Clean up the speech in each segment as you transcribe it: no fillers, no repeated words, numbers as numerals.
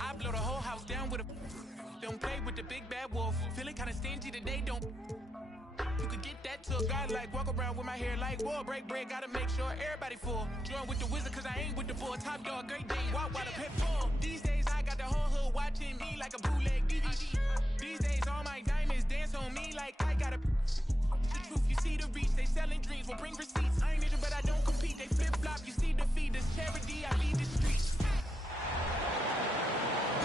I blow the whole house down with a. Don't play with the big bad wolf. Feeling kinda stingy today, don't. You could get that to a guy like walk around with my hair like wool. Break bread, gotta make sure everybody full. Join with the wizard, cause I ain't with the bull. Top dog, great day, walk while the pit full. These days I got the whole hood watching me like a bootleg DVD. These days all my diamonds dance on me like I got a. The truth, you see the reach, they selling dreams, will bring receipts. I ain't injured, but I don't compete, they flip flop. You see the feed, this charity, I lead the streets.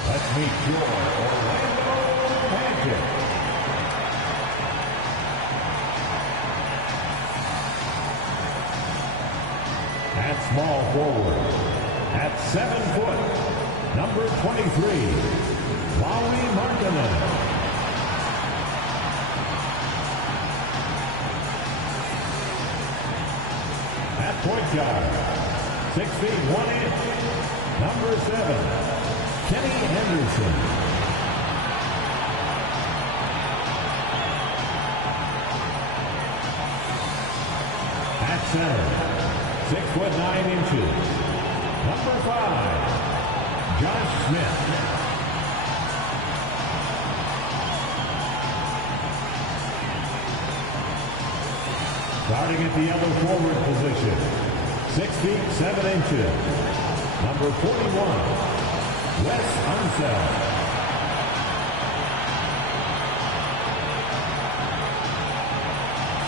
Let's meet your Orlando Magic. At small forward, at 7 foot, number 23, Lauri Markkanen. At point guard, 6 feet 1 inch, number 7, Kenny Anderson. At center, 6 foot 9 inches, number 5, Josh Smith. Starting at the other forward position, 6 feet 7 inches, number 41, Wes Unseld.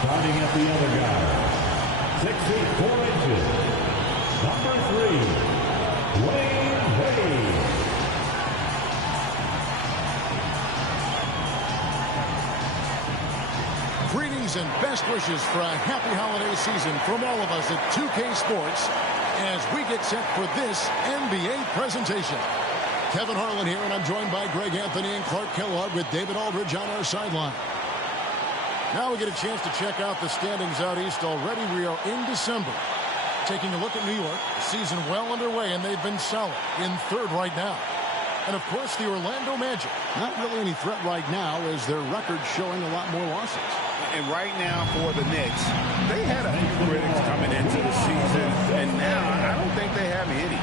Starting at the other guard, 6 feet 4 inches, number 3, Dwyane Wade. Greetings and best wishes for a happy holiday season from all of us at 2K Sports as we get set for this NBA presentation. Kevin Harlan here, and I'm joined by Greg Anthony and Clark Kellogg with David Aldridge on our sideline. Now we get a chance to check out the standings out east already. We are in December. Taking a look at New York, the season well underway, and they've been solid in third right now. And, of course, the Orlando Magic. Not really any threat right now as their record's showing a lot more losses. And right now for the Knicks, they had a few critics coming into the season, and now I don't think they have any.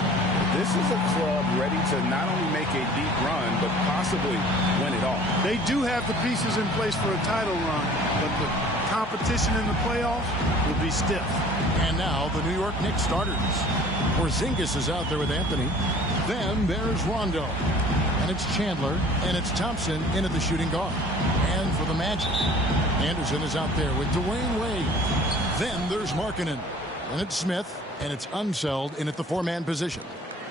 This is a club ready to not only make a deep run, but possibly win it all. They do have the pieces in place for a title run, but the competition in the playoffs will be stiff. And now the New York Knicks starters. Porzingis is out there with Anthony. Then there's Rondo. And it's Chandler, and it's Thompson in at the shooting guard. And for the Magic, Anderson is out there with Dwyane Wade. Then there's Markkanen. And it's Smith, and it's Unseld in at the four-man position.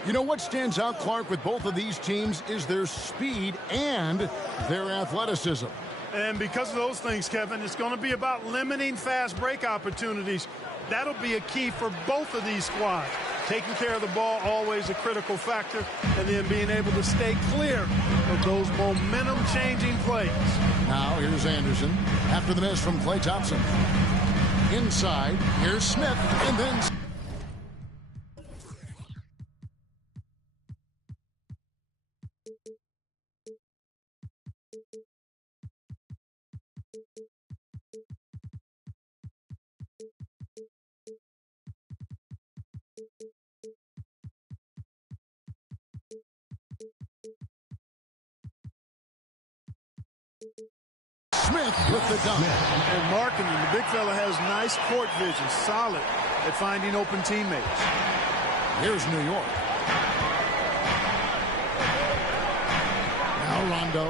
You know what stands out, Clark, with both of these teams is their speed and their athleticism. And because of those things, Kevin, it's going to be about limiting fast break opportunities. That'll be a key for both of these squads. Taking care of the ball, always a critical factor, and then being able to stay clear of those momentum-changing plays. Now here's Anderson after the miss from Klay Thompson. Inside, here's Smith, and then... Smith with the dunk. And Markkanen, the big fella, has nice court vision, solid at finding open teammates. Here's New York. Now Rondo.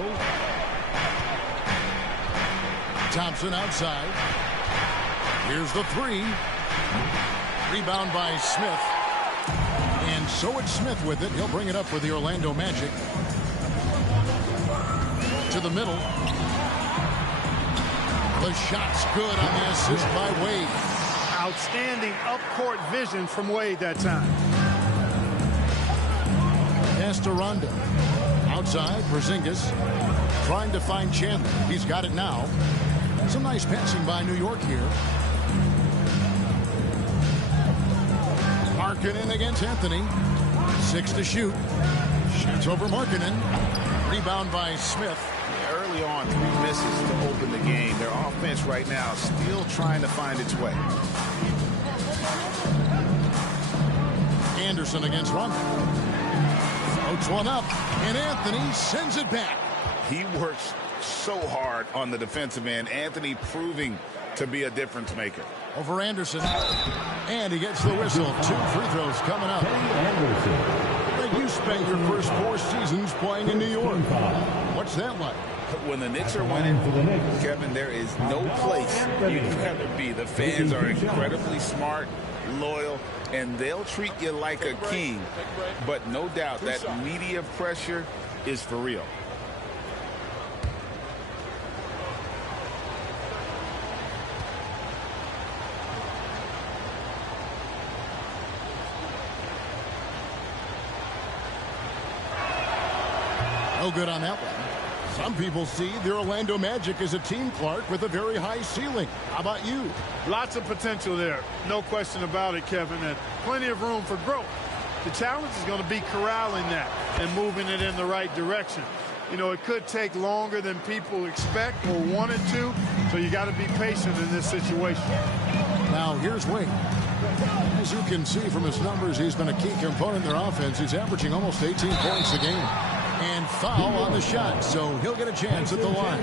Thompson outside. Here's the three. Rebound by Smith. And so it's Smith with it. He'll bring it up for the Orlando Magic. To the middle. The shot's good on the assist by Wade. Outstanding up-court vision from Wade that time. Pass to Rondo. Outside, Porzingis trying to find Chandler. He's got it now. Some nice passing by New York here. Markkanen against Anthony. 6 to shoot. Shoots over Markkanen. Rebound by Smith. Early on, 3 misses to open the game. Their offense offense right now still trying to find its way. Anderson against Rondo. Pokes one up, and Anthony sends it back. He works so hard on the defensive end. Anthony proving to be a difference maker. Over Anderson, and he gets the whistle. 2 free throws coming up. You spent your first 4 seasons playing in New York. What's that like? When the Knicks are winning, Kevin, there is no place you'd rather be. The fans are incredibly smart, loyal, and they'll treat you like a king. But no doubt that media pressure is for real. No good on that one. Some people see the Orlando Magic as a team, Clark, with a very high ceiling. How about you? Lots of potential there. No question about it, Kevin, and plenty of room for growth. The challenge is going to be corralling that and moving it in the right direction. You know, it could take longer than people expect or want it to, so you got to be patient in this situation. Now, here's Wade. As you can see from his numbers, he's been a key component in their offense. He's averaging almost 18 points a game. And foul on the shot, so he'll get a chance at the line.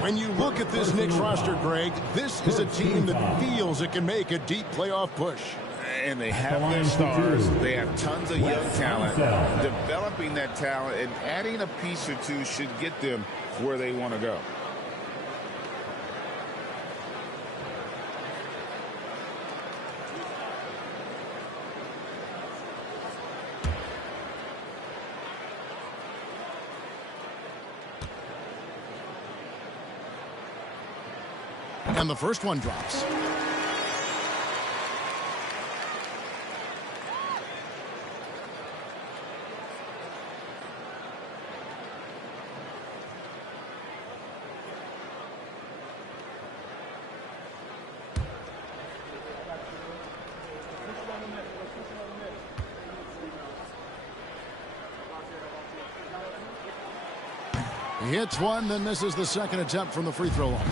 When you look at this Knicks roster, Greg, this is a team that feels it can make a deep playoff push. And they have their stars. They have tons of young talent. Developing that talent and adding a piece or two should get them where they want to go. And the first one drops. He hits one, then misses the second attempt from the free throw line.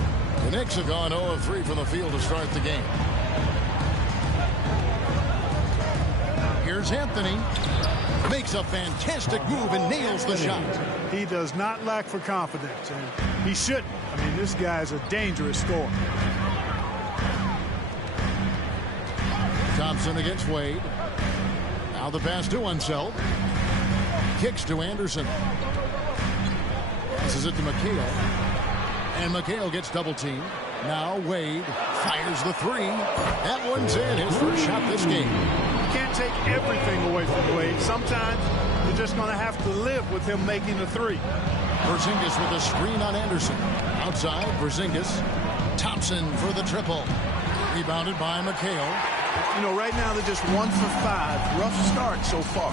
The Knicks have gone 0 of 3 from the field to start the game. Here's Anthony. Makes a fantastic move and nails the shot. He does not lack for confidence, and he shouldn't. I mean, this guy is a dangerous scorer. Thompson against Wade. Now the pass to Unseld. Kicks to Anderson. Passes it to McHale. And McHale gets double teamed. Now Wade fires the 3. That one's in. His first shot this game. You can't take everything away from Wade. Sometimes you're just going to have to live with him making the 3. Porzingis with a screen on Anderson. Outside, Porzingis. Thompson for the triple. Rebounded by McHale. You know, right now they're just 1 for 5. Rough start so far.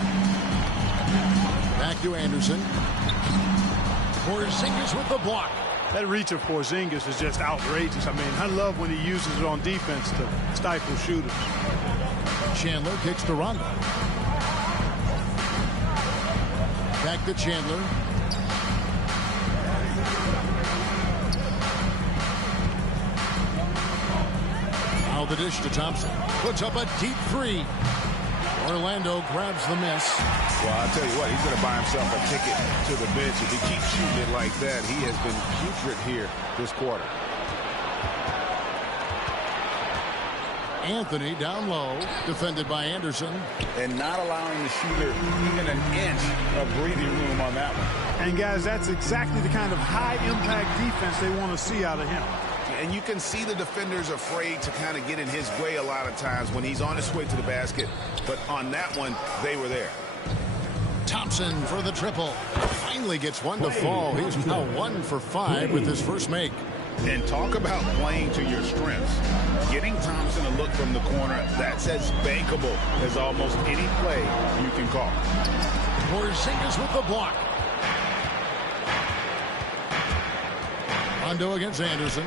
Back to Anderson. Porzingis with the block. That reach of Porzingis is just outrageous. I mean, I love when he uses it on defense to stifle shooters. Chandler kicks to Rondo. Back to Chandler. Now the dish to Thompson. Puts up a deep 3. Orlando grabs the miss. Well, I'll tell you what, he's going to buy himself a ticket to the bench. If he keeps shooting it like that, he has been putrid here this quarter. Anthony down low, defended by Anderson. And not allowing the shooter even an inch of breathing room on that one. And, guys, that's exactly the kind of high-impact defense they want to see out of him. And you can see the defenders afraid to kind of get in his way a lot of times when he's on his way to the basket. But on that one, they were there. Thompson for the triple. Finally gets one to fall. He's now 1 for 5 with his first make. And talk about playing to your strengths. Getting Thompson a look from the corner, that's as bankable as almost any play you can call. Porzingis with the block. Rondo against Anderson.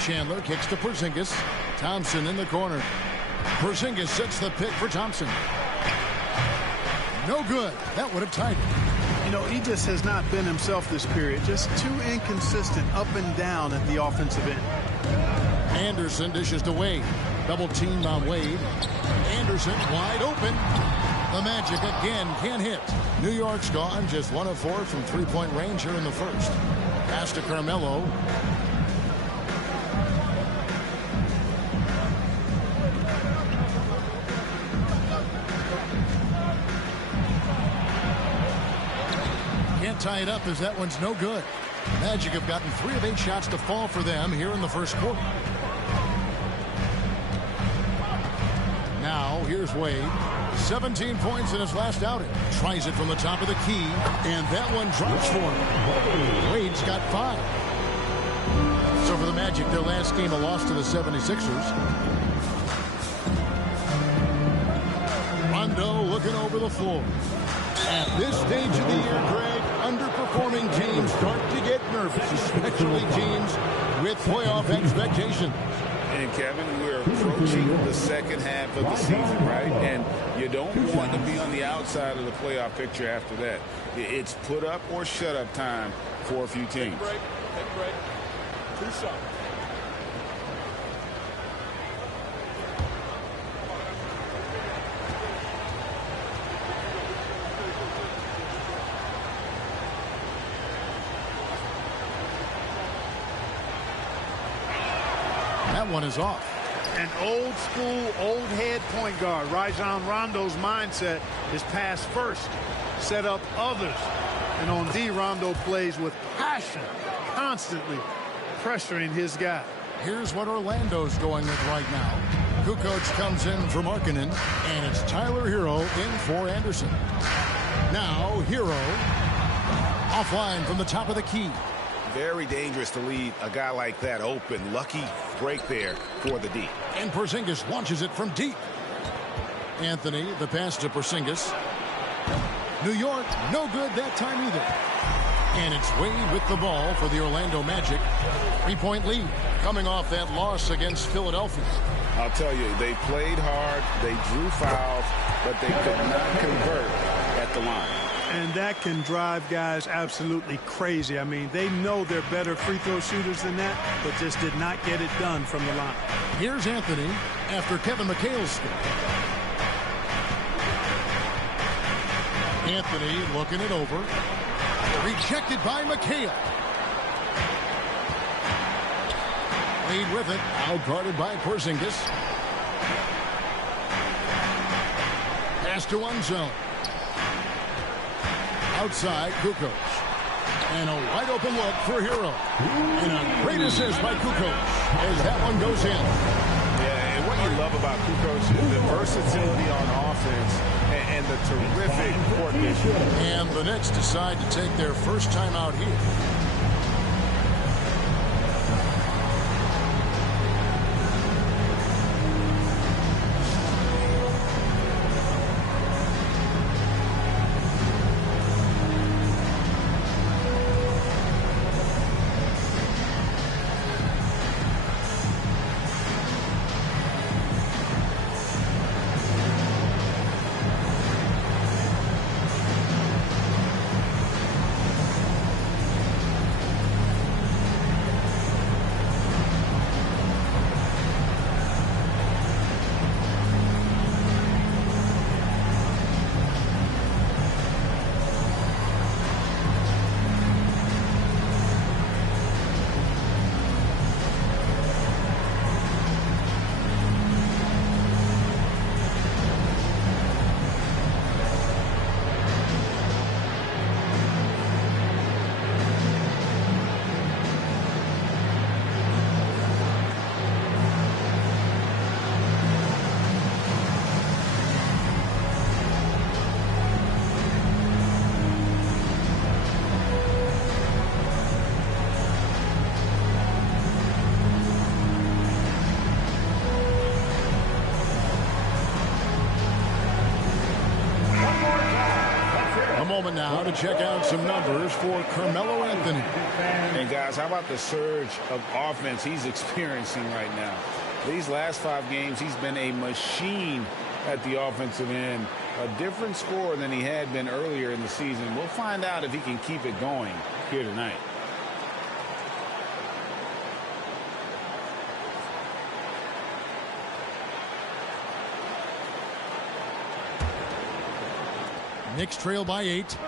Chandler kicks to Porzingis. Thompson in the corner. Porzingis sets the pick for Thompson. No good. That would have tied it. You know, he just has not been himself this period. Just too inconsistent up and down at the offensive end. Anderson dishes to Wade. Double teamed on Wade. Anderson wide open. The Magic again can't hit. New York's gone just 1 of 4 from three-point range here in the first. Pass to Carmelo. Can't tie it up as that one's no good. Magic have gotten 3 of 8 shots to fall for them here in the first quarter. Now, here's Wade. 17 points in his last outing. Tries it from the top of the key, and that one drops for him. Wade's got 5. So for the Magic, their last game a loss to the 76ers. Rondo looking over the floor. At this stage of the year, Greg, underperforming teams start to get nervous, especially teams with playoff expectations. And Kevin, we're approaching the second half of the season, right? And you don't want to be on the outside of the playoff picture after that. It's put up or shut up time for a few teams. Take a break. 2 shots. That one is off. An old school, old head point guard. Rajon Rondo's mindset is pass first, set up others. And on D, Rondo plays with passion, constantly pressuring his guy. Here's what Orlando's going with right now. Kukoc comes in for Markkanen, and it's Tyler Hero in for Anderson. Now Hero offline from the top of the key. Very dangerous to leave a guy like that open. Lucky break there for the D. And Porzingis launches it from deep. Anthony, the pass to Porzingis. New York, no good that time either. And it's Wade with the ball for the Orlando Magic. 3-point lead coming off that loss against Philadelphia. I'll tell you, they played hard, they drew fouls, but they could not convert at the line. And that can drive guys absolutely crazy. I mean, they know they're better free throw shooters than that, but just did not get it done from the line. Here's Anthony after Kevin McHale's score. Anthony looking it over. Rejected by McHale. Wade with it. Outguarded by Porzingis. Pass to Unseld. Outside, Kukoc. And a wide open look for Hero. And a great assist by Kukoc as that one goes in. Yeah, and what you love about Kukoc is the versatility on offense and the terrific court vision. And the Knicks decide to take their first time out here. Moment now to check out some numbers for Carmelo Anthony. And guys, how about the surge of offense he's experiencing right now? These last 5 games, he's been a machine at the offensive end. A different scorer than he had been earlier in the season. We'll find out if he can keep it going here tonight. Knicks trail by 8.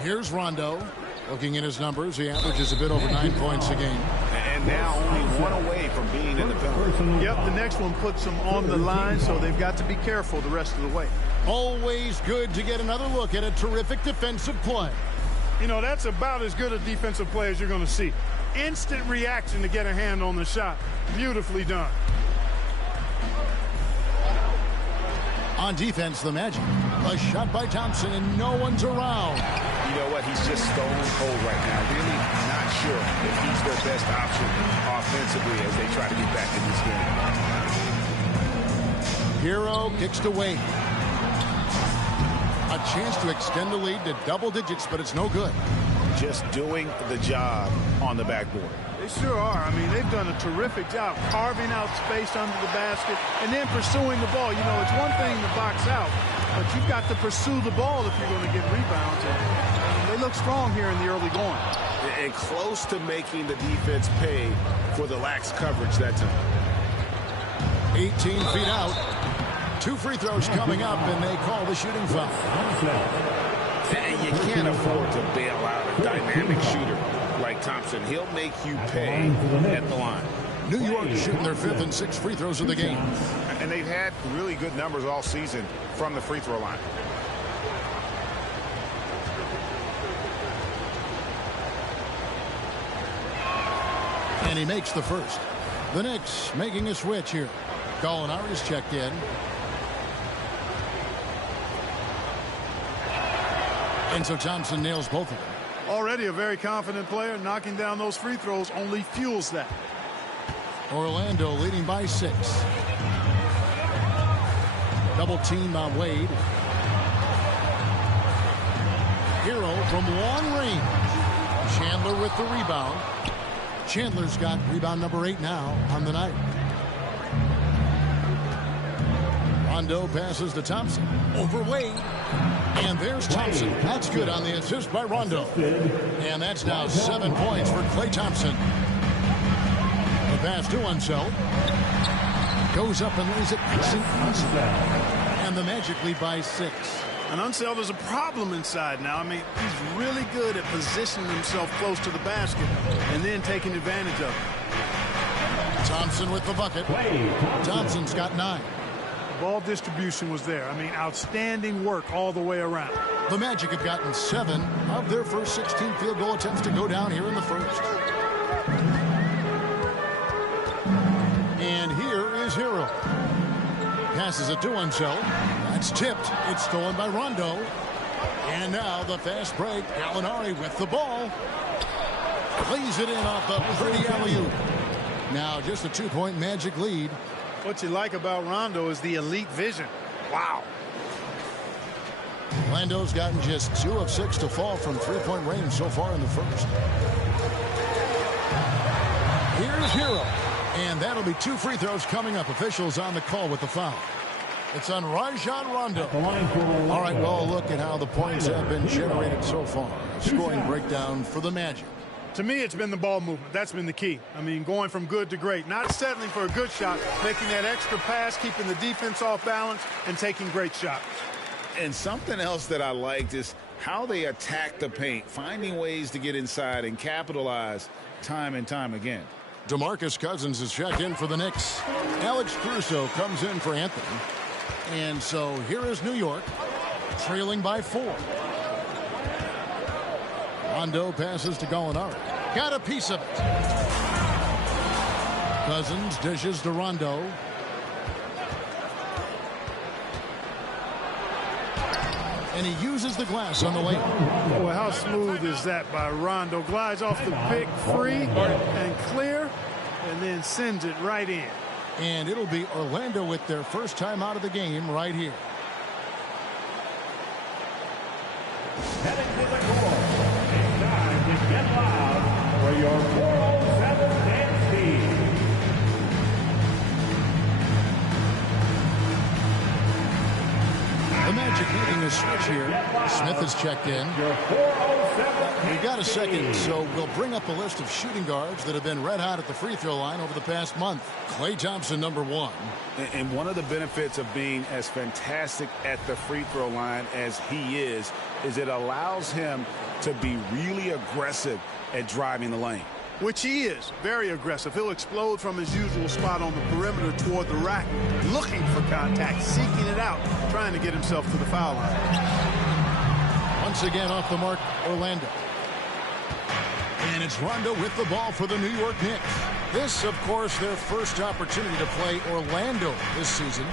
Here's Rondo. Looking at his numbers, he averages a bit over 9 points a game. And now only one away from being in the penalty. Yep, the next one puts them on the line, so they've got to be careful the rest of the way. Always good to get another look at a terrific defensive play. You know, that's about as good a defensive play as you're going to see. Instant reaction to get a hand on the shot. Beautifully done. On defense, the Magic. A shot by Thompson, and no one's around. You know what? He's just stone cold right now. Really not sure if he's their best option offensively as they try to get back in this game. Hero kicks to Wade. A chance to extend the lead to double digits, but it's no good. Just doing the job on the backboard. They sure are. I mean, they've done a terrific job carving out space under the basket and then pursuing the ball. You know, it's one thing to box out, but you've got to pursue the ball if you're going to get rebounds. And they look strong here in the early going. And close to making the defense pay for the lax coverage that time. 18 feet out. 2 free throws coming up, and they call the shooting foul. And you can't afford to bail out a dynamic shooter like Thompson. He'll make you pay at the line. New York shooting their 5th and 6th free throws of the game. And they've had really good numbers all season from the free throw line. And he makes the first. The Knicks making a switch here. Gallinari's checked in. And so Thompson nails both of them. Already a very confident player. Knocking down those free throws only fuels that. Orlando leading by 6. Double team on Wade. Hero from long range. Chandler with the rebound. Chandler's got rebound number 8 now on the night. Rondo passes to Thompson. Over Wade. And there's Thompson. That's good on the assist by Rondo. And that's now 7 points for Klay Thompson. The pass to Unseld. Goes up and lays it. And the Magic lead by 6. And Unseld is a problem inside now. I mean, he's really good at positioning himself close to the basket and then taking advantage of it. Thompson with the bucket. Thompson's got 9. Ball distribution was there. I mean, outstanding work all the way around. The Magic have gotten 7 of their first 16 field goal attempts to go down here in the first. And here is Hero. Passes it to Unseld. That's tipped. It's stolen by Rondo. And now the fast break. Gallinari with the ball. Plays it in off the pretty alley-oop. Now just a 2-point Magic lead. What you like about Rondo is the elite vision. Wow. Orlando's gotten just 2 of 6 to fall from 3-point range so far in the first. Here's Hero. And that'll be 2 free throws coming up. Officials on the call with the foul. It's on Rajon Rondo. All right, well, look at how the points have been generated so far. Scoring breakdown for the Magic. To me, it's been the ball movement. That's been the key. I mean, going from good to great. Not settling for a good shot, making that extra pass, keeping the defense off balance, and taking great shots. And something else that I liked is how they attack the paint, finding ways to get inside and capitalize time and time again. DeMarcus Cousins is checked in for the Knicks. Alex Caruso comes in for Anthony. And so here is New York, trailing by 4. Rondo passes to Gallinari. Got a piece of it. Cousins dishes to Rondo. And he uses the glass on the way. Well, how smooth is that by Rondo? Glides off the pick free and clear, and then sends it right in. And it'll be Orlando with their first time out of the game right here. Heading to the court. It's time to get loud for your 407 dance team. The Magic making a switch here. Smith has checked in. We've got a second, so we'll bring up a list of shooting guards that have been red hot at the free throw line over the past month. Klay Thompson, number 1. And one of the benefits of being as fantastic at the free throw line as he is it allows him to be really aggressive at driving the lane. Which he is, very aggressive. He'll explode from his usual spot on the perimeter toward the rack, looking for contact, seeking it out, trying to get himself to the foul line. Once again off the mark, Orlando. And it's Rondo with the ball for the New York Knicks. This, of course, their first opportunity to play Orlando this season.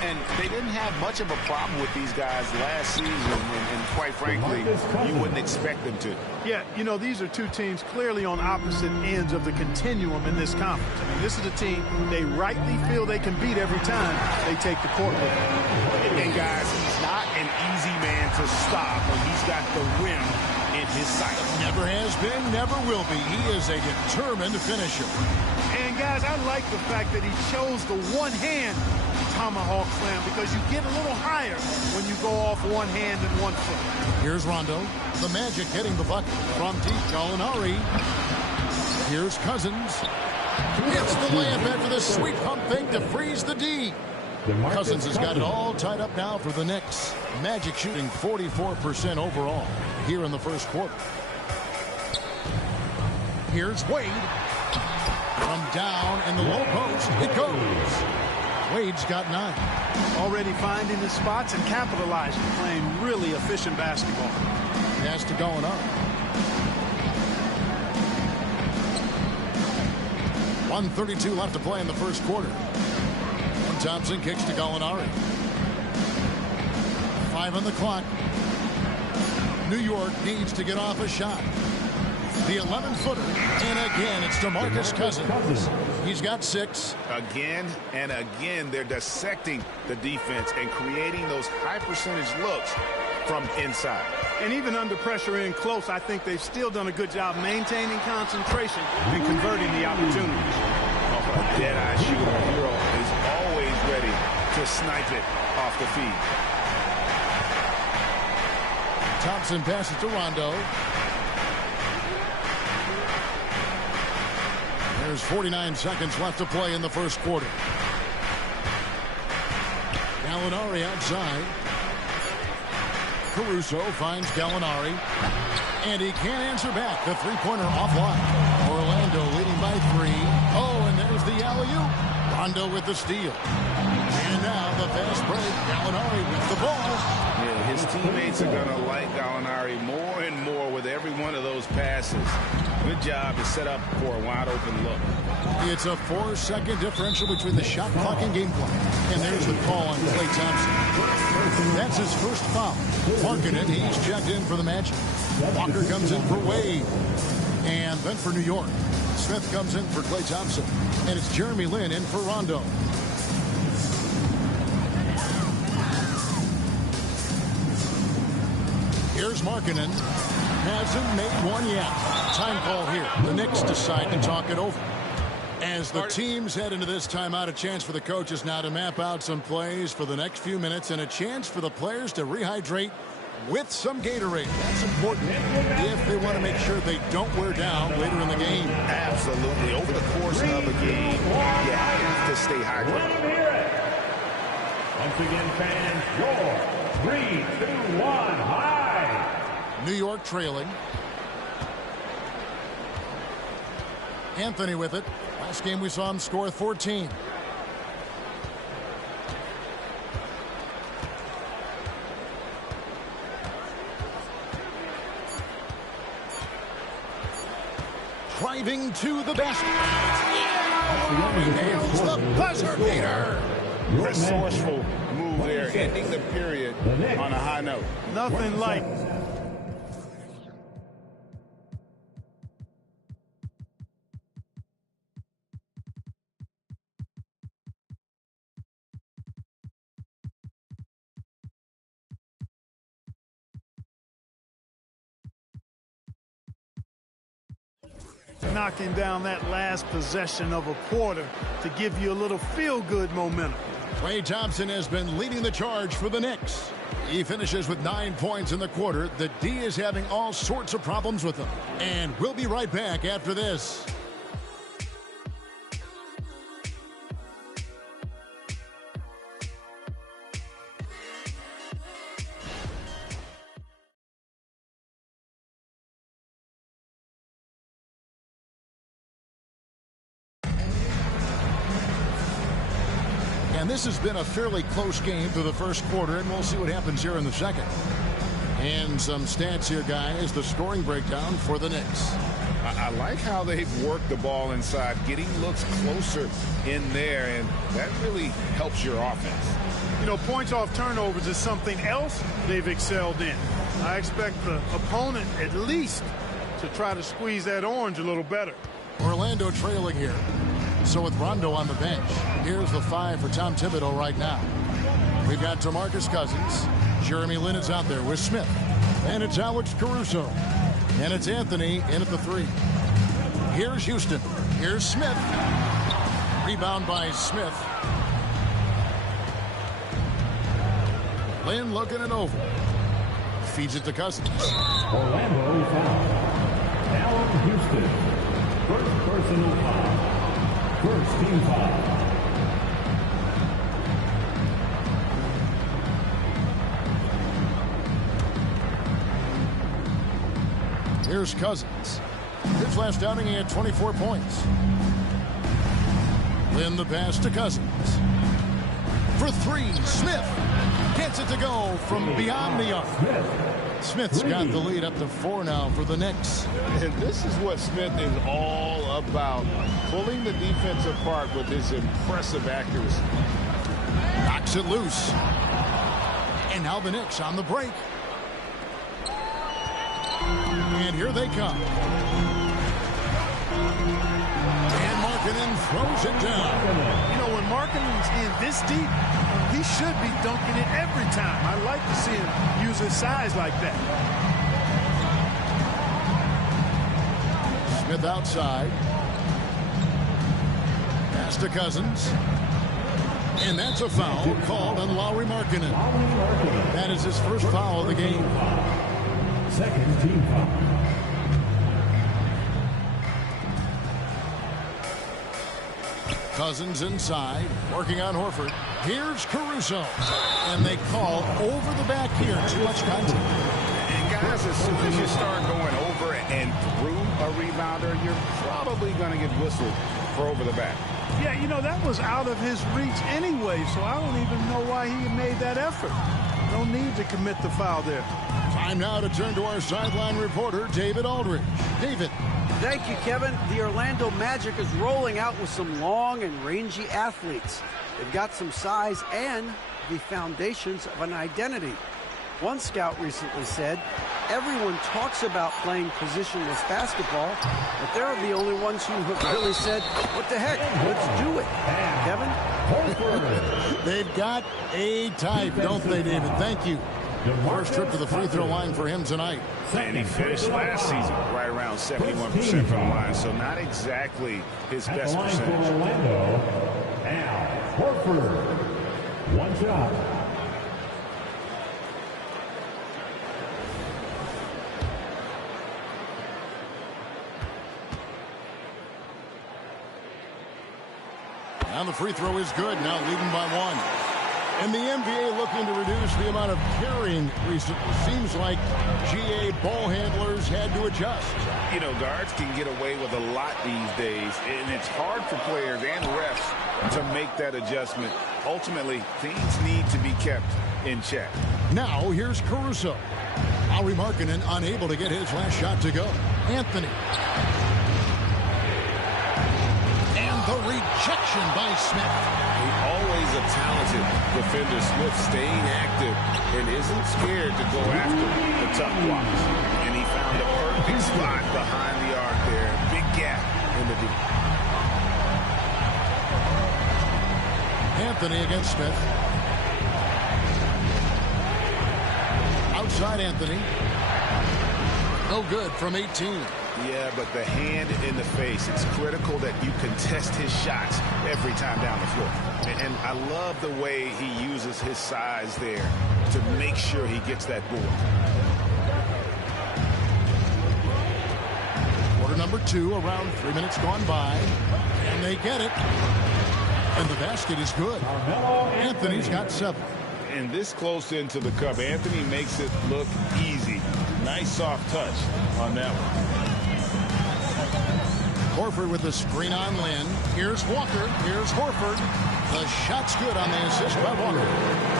And they didn't have much of a problem with these guys last season, and quite frankly, you wouldn't expect them to. Yeah, you know, these are two teams clearly on opposite ends of the continuum in this conference. I mean, this is a team they rightly feel they can beat every time they take the court with them. And guys, he's not an easy man to stop when he's got the rim in his sight. Never has been, never will be. He is a determined finisher. And guys, I like the fact that he chose the one-hand tomahawk slam because you get a little higher when you go off one hand and one foot. Here's Rondo. The Magic getting the bucket from deep. Gallinari. Here's Cousins. It's the layup after the sweet pump fake to freeze the D. Cousins has got it all tied up now for the Knicks. Magic shooting 44% overall here in the first quarter. Here's Wade. From down in the low post, it goes. Wade's got 9. Already finding his spots and capitalizing, playing really efficient basketball. Pass to Gallinari. 1:32 left to play in the first quarter. Thompson kicks to Gallinari. 5 on the clock. New York needs to get off a shot. The 11-footer. And again, it's DeMarcus Cousins. He's got 6. Again and again, they're dissecting the defense and creating those high-percentage looks from inside. And even under pressure in close, I think they've still done a good job maintaining concentration and converting the opportunities. A dead-eye shooter hero is always ready to snipe it off the feed. Thompson passes to Rondo. There's 49 seconds left to play in the first quarter. Gallinari outside. Caruso finds Gallinari. And he can't answer back. The three-pointer offline. Orlando leading by 3. Oh, and there's the alley-oop. Rondo with the steal. And now the fast break. Gallinari with the ball. Yeah, his teammates are going to like Gallinari more and more with every one of those passes. Good job to set up for a wide-open look. It's a 4-second differential between the shot clock and game clock. And there's the call on Klay Thompson. That's his first foul. Markkanen, he's checked in for the Magic. Walker comes in for Wade. And then for New York, Smith comes in for Klay Thompson. And it's Jeremy Lin in for Rondo. Here's Markkanen. Hasn't made one yet. Time call here. The Knicks decide to talk it over. As the teams head into this timeout, a chance for the coaches now to map out some plays for the next few minutes and a chance for the players to rehydrate with some Gatorade. That's important if they want to make sure they don't wear down later in the game. Absolutely. Over the course of a game, you have to stay hydrated. Once again, fans, your 3, 2, 1, high. New York trailing. Anthony with it. Last game we saw him score 14. Driving to the basket. Nails the buzzer beater. Resourceful move there, ending the period on a high note. Nothing like knocking down that last possession of a quarter to give you a little feel-good momentum. Klay Thompson has been leading the charge for the Knicks. He finishes with 9 points in the quarter. The D is having all sorts of problems with him. And we'll be right back after this. And this has been a fairly close game through the first quarter, and we'll see what happens here in the second. And some stats here, guys. The scoring breakdown for the Knicks. I like how they've worked the ball inside, getting looks closer in there, and that really helps your offense. You know, points off turnovers is something else they've excelled in. I expect the opponent at least to try to squeeze that orange a little better. Orlando trailing here. So with Rondo on the bench, here's the 5 for Tom Thibodeau right now. We've got DeMarcus Cousins. Jeremy Lin is out there with Smith. And it's Alex Caruso. And it's Anthony in at the 3. Here's Houston. Here's Smith. Rebound by Smith. Lin looking it over. Feeds it to Cousins. Orlando foul. Allen Houston. First personal foul. First team foul. Here's Cousins. His last outing, he had 24 points. Then the pass to Cousins. For 3, Smith gets it to go from beyond the arc. Smith's got the lead up to 4 now for the Knicks. And this is what Smith is all about, pulling the defense apart with his impressive accuracy. Knocks it loose. And now the Knicks on the break. And here they come. And Markkanen throws it down. You know, when Markkanen's in this deep, he should be dunking it every time. I like to see him use his size like that. Smith outside. Pass to Cousins. And that's a foul called on Lauri Markkanen. That is his first foul of the game. Second team foul. Cousins inside, working on Horford. Here's Caruso. And they call over the back here. Too much contact. And guys, as soon as you start going over and through a rebounder, you're probably going to get whistled for over the back. Yeah, you know, that was out of his reach anyway, so I don't even know why he made that effort. No need to commit the foul there. Time now to turn to our sideline reporter, David Aldridge. David. Thank you, Kevin. The Orlando Magic is rolling out with some long and rangy athletes. They've got some size and the foundations of an identity. One scout recently said, everyone talks about playing positionless basketball, but they're the only ones who have really said, what the heck, let's do it. Kevin? They've got a type, don't they, David? Thank you. First trip to the free throw line for him tonight. And he finished last season right around 71% from the line, so not exactly his best percentage. Orlando, Al Horford. One shot. And the free throw is good, now leading by 1. And the NBA looking to reduce the amount of carrying recently. Seems like GA ball handlers had to adjust. You know, guards can get away with a lot these days, and it's hard for players and refs to make that adjustment. Ultimately, things need to be kept in check. Now, here's Caruso. Lauri Markkanen unable to get his last shot to go. Anthony. And the rejection by Smith. Always a talented defender. Smith staying active and isn't scared to go after the tough blocks. And he found a perfect spot behind the arc there. Big gap in the deep. Anthony against Smith. Outside Anthony. No good from 18. Yeah, but the hand in the face, it's critical that you contest his shots every time down the floor. And I love the way he uses his size there to make sure he gets that board. Quarter number 2, around 3 minutes gone by. And they get it. And the basket is good. Anthony's got 7. And this close into the cup, Anthony makes it look easy. Nice soft touch on that one. Horford with the screen on Lynn. Here's Walker. Here's Horford. The shot's good on the assist by Walker.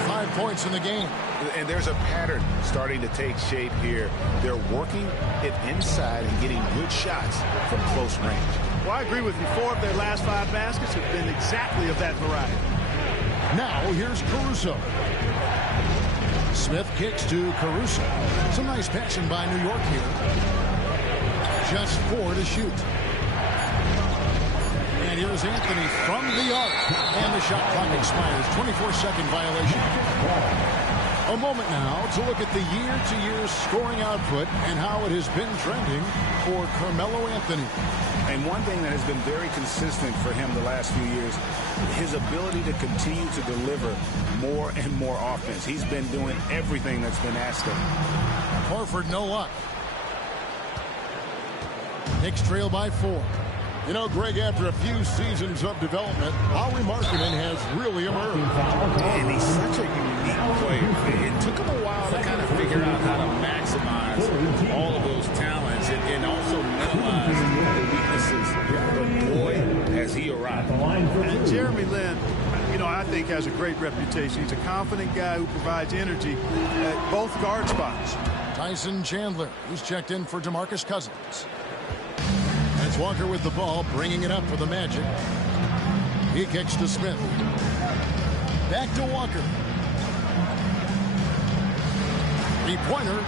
5 points in the game. And there's a pattern starting to take shape here. They're working it inside and getting good shots from close range. Well, I agree with you. 4 of their last 5 baskets have been exactly of that variety. Now here's Caruso. Smith kicks to Caruso. Some nice passing by New York here. Just 4 to shoot. And here's Anthony from the arc. And the shot clock expires. 24-second violation. A moment now to look at the year-to-year scoring output and how it has been trending for Carmelo Anthony. And one thing that has been very consistent for him the last few years, his ability to continue to deliver more and more offense. He's been doing everything that's been asked of him. Horford, no luck. Knicks trail by 4. You know, Greg, after a few seasons of development, Lauri Markkanen has really emerged. And he's such a unique player. It took him a while to kind of figure out how to maximize all of those talents and also minimize the weaknesses. But boy, has he arrived. And Jeremy Lin, you know, I think has a great reputation. He's a confident guy who provides energy at both guard spots. Tyson Chandler, who's checked in for DeMarcus Cousins. It's Walker with the ball, bringing it up for the Magic. He kicks to Smith. Back to Walker. Three-pointer.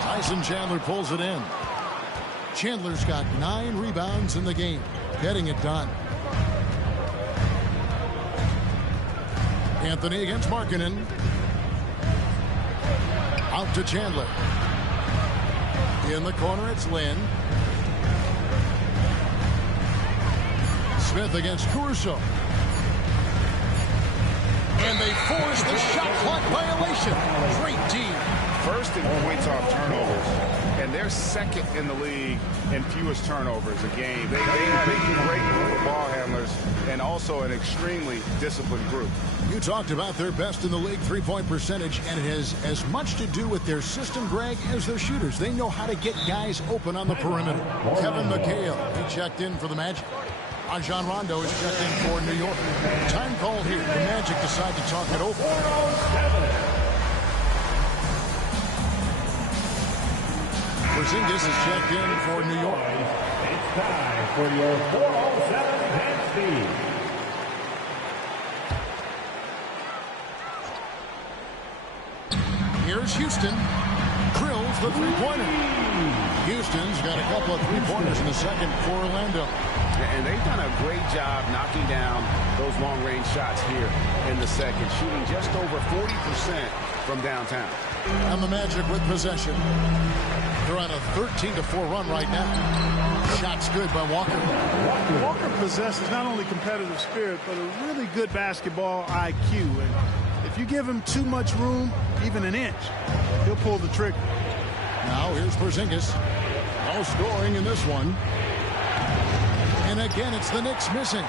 Tyson Chandler pulls it in. Chandler's got 9 rebounds in the game, getting it done. Anthony against Markkanen. Out to Chandler. In the corner, it's Lynn. Smith against Caruso. And they force the shot clock violation. Great team. First in points off turnovers, and they're second in the league in fewest turnovers a game. They have a great group of ball handlers and also an extremely disciplined group. You talked about their best in the league three-point percentage, and it has as much to do with their system, Greg, as their shooters. They know how to get guys open on the perimeter. Kevin McHale, he checked in for the Magic. Rajon Rondo is checked in for New York. Time call here. The Magic decide to talk it over. Porzingis is checked in for New York. It's time for your 407 hand speed. Here's Houston. Drills the three-pointer. Houston's got a couple of three-pointers in the second for Orlando. And they've done a great job knocking down those long-range shots here in the second, shooting just over 40% from downtown. And the Magic with possession. They're on a 13-4 run right now. Shots good by Walker. Walker possesses not only competitive spirit, but a really good basketball IQ. And if you give him too much room, even an inch, he'll pull the trigger. Now here's Porzingis. No scoring in this one. And again, it's the Knicks missing.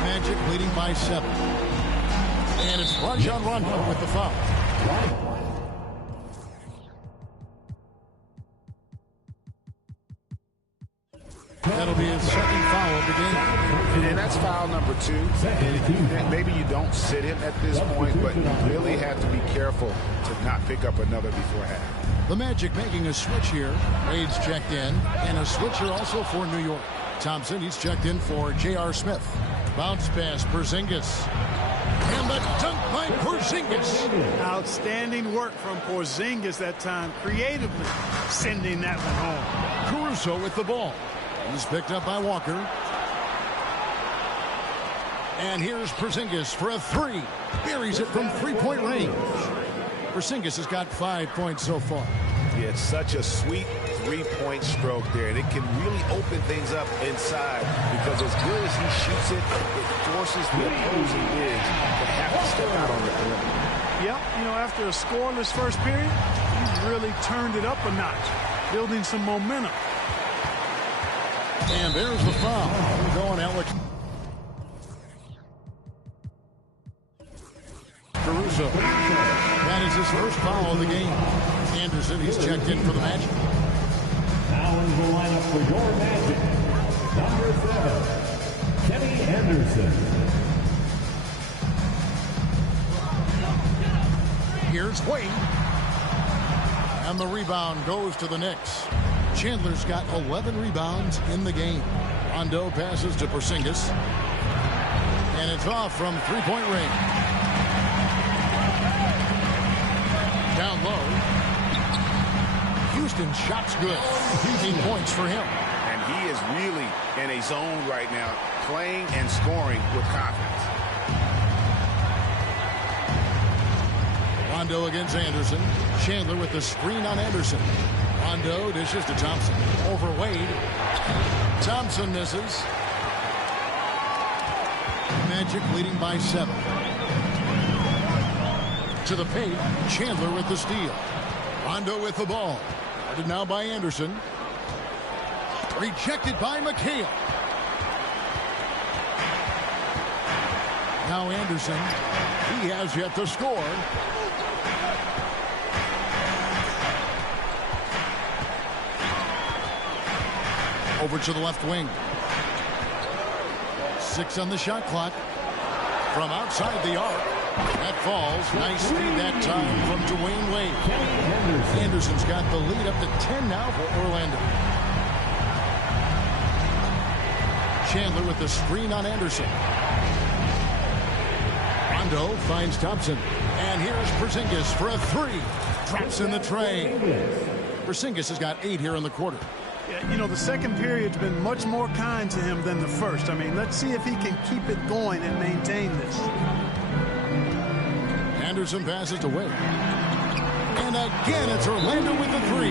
Magic leading by 7. And it's Rajon Rondo with the foul. That'll be his second foul of the game. And that's foul number 2. And maybe you don't sit him at this point, but you really have to be careful to not pick up another before half. The Magic making a switch here. Wade's checked in. And a switcher also for New York. Thompson, he's checked in for J.R. Smith. Bounce pass, Porzingis. And the dunk by Porzingis. Outstanding work from Porzingis that time, creatively sending that one home. Caruso with the ball. He's picked up by Walker. And here's Porzingis for a 3. Buries it from three-point range. Porzingis has got 5 points so far. Yeah, it's such a sweet three-point stroke there, and it can really open things up inside because as good as he shoots it, it forces the opposing bigs to have to step out on the perimeter. Yep, you know, after a scoreless first period, he's really turned it up a notch, building some momentum. And there's the foul. Going Alex Caruso. That is his first foul of the game. Anderson, he's checked in for the Magic. Now in the lineup for your Magic, number 7, Kenny Anderson. Here's Wade. And the rebound goes to the Knicks. Chandler's got 11 rebounds in the game. Rondo passes to Porzingis. And it's off from three-point range. Down low. Houston shot's good. 18 points for him. And he is really in a zone right now, playing and scoring with confidence. Rondo against Anderson. Chandler with the screen on Anderson. Rondo dishes to Thompson. Over Wade. Thompson misses. Magic leading by 7. To the paint. Chandler with the steal. Rondo with the ball. Guarded now by Anderson. Rejected by McHale. Now Anderson. He has yet to score. Over to the left wing. 6 on the shot clock. From outside the arc. That falls. Nice speed that time from Dwyane Wade. Anderson's got the lead up to 10 now for Orlando. Chandler with the screen on Anderson. Rondo finds Thompson. And here's Porzingis for a 3. Drops in the tray. Porzingis has got 8 here in the quarter. Yeah, you know, the second period's been much more kind to him than the first. I mean, let's see if he can keep it going and maintain this. Anderson passes to Wade. And again, it's Orlando with the 3.